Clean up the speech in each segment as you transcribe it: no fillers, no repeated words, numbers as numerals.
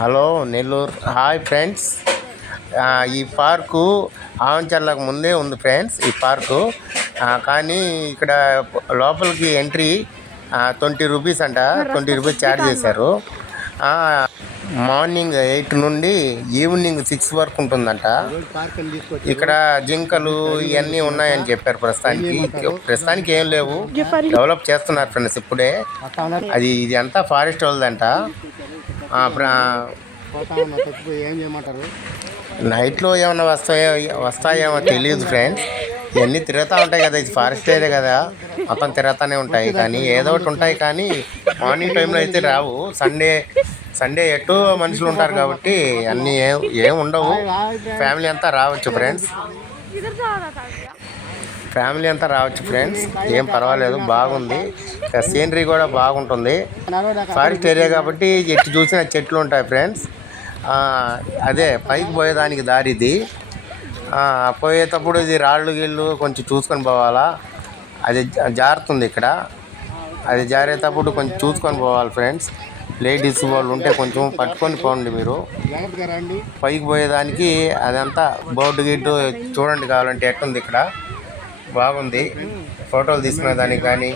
Hello Nellore hi friends. ఈ park ఆవంచర్లకు ముందే ఉంది ఫ్రెండ్స్ ఈ పార్కు. కానీ ఇక్కడ లోపలికి ఎంట్రీ 20 రూపీస్ అంట. 20 రూపీస్ ఛార్జ్ చేశారు. మార్నింగ్ 8 నుండి ఈవినింగ్ 6 వరకు ఉంటుందంట. ఇక్కడ జింకలు ఇవన్నీ ఉన్నాయని చెప్పారు. ప్రస్తుతానికి ఏం లేవు, డెవలప్ చేస్తున్నారు ఫ్రెండ్స్ ఇప్పుడే. ఇది అంతా ఫారెస్ట్ వాళ్ళదంట. నైట్లో ఏమన్నా వస్తాయేమో తెలియదు ఫ్రెండ్స్. ఇవన్నీ తిరుగుతూ ఉంటాయి కదా, ఇది ఫారెస్ట్ ఏరియా కదా, మొత్తం తిరుగుతూనే ఉంటాయి. కానీ ఏదో ఒకటి ఉంటాయి. కానీ మార్నింగ్ టైంలో అయితే రావు. సండే ఎటు మనుషులు ఉంటారు కాబట్టి అన్నీ ఏం ఉండవు. ఫ్యామిలీ అంతా రావచ్చు ఫ్రెండ్స్. ఏం పర్వాలేదు, బాగుంది. సీనరీ కూడా బాగుంటుంది. ఫారెస్ట్ ఏరియా కాబట్టి ఎటు చూసిన చెట్లు ఉంటాయి ఫ్రెండ్స్. అదే పైకి పోయేదానికి దారి ఇది. పోయేటప్పుడు ఇది రాళ్ళు గిళ్ళు కొంచెం చూసుకొని పోవాలా. అది జారుతుంది ఇక్కడ. అది జారేటప్పుడు కొంచెం చూసుకొని పోవాలి ఫ్రెండ్స్. లేడీస్ వాళ్ళు ఉంటే కొంచెం పట్టుకొని పోండి మీరు. పైకి పోయేదానికి అదంతా బోర్డు గిడ్డు చూడండి, కావాలంటే ఎట్టుంది ఇక్కడ. బాగుంది ఫోటోలు తీసుకునే దానికి. కానీ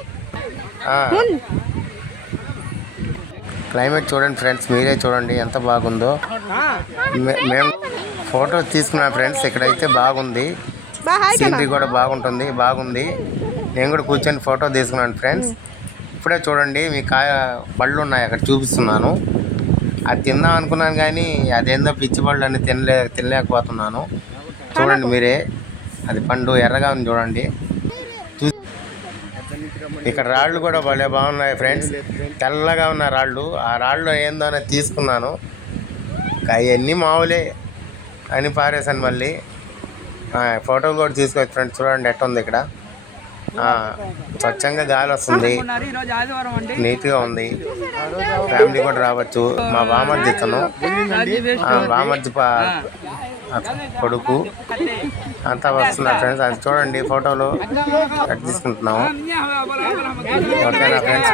క్లైమేట్ చూడండి ఫ్రెండ్స్, మీరే చూడండి ఎంత బాగుందో. మేము ఫోటోస్ తీసుకున్నాం ఫ్రెండ్స్. ఇక్కడైతే బాగుంది, సీనరీ కూడా బాగుంది. నేను కూడా కూర్చొని ఫోటో తీసుకున్నాను ఫ్రెండ్స్. ఇప్పుడే చూడండి మీ పళ్ళు ఉన్నాయి అక్కడ చూపిస్తున్నాను. అది తిందాం అనుకున్నాను కానీ అదేందో పిచ్చి పళ్ళు అని తినలేకపోతున్నాను. చూడండి మీరే, అది పండు ఎర్రగా ఉంది చూడండి. ఇక్కడ రాళ్ళు కూడా భలే బాగున్నాయి ఫ్రెండ్స్, తెల్లగా ఉన్న రాళ్ళు. ఆ రాళ్ళు ఏందో అనేది తీసుకున్నాను. అవన్నీ మామూలే అని పారేసాను. మళ్ళీ ఫోటోలు కూడా తీసుకోవచ్చు ఫ్రెండ్స్. చూడండి ఎట్టుంది ఇక్కడ. స్వచ్ఛంగా గాలి వస్తుంది, నీట్గా ఉంది. ఫ్యామిలీ కూడా రావచ్చు. మా బామర్ది ఇతను, బామర్ది కొడుకు అంతా వస్తున్నారు ఫ్రెండ్స్. అది చూడండి ఫోటోలు తీసుకుంటున్నాము. ఓకేనా ఫ్రెండ్స్.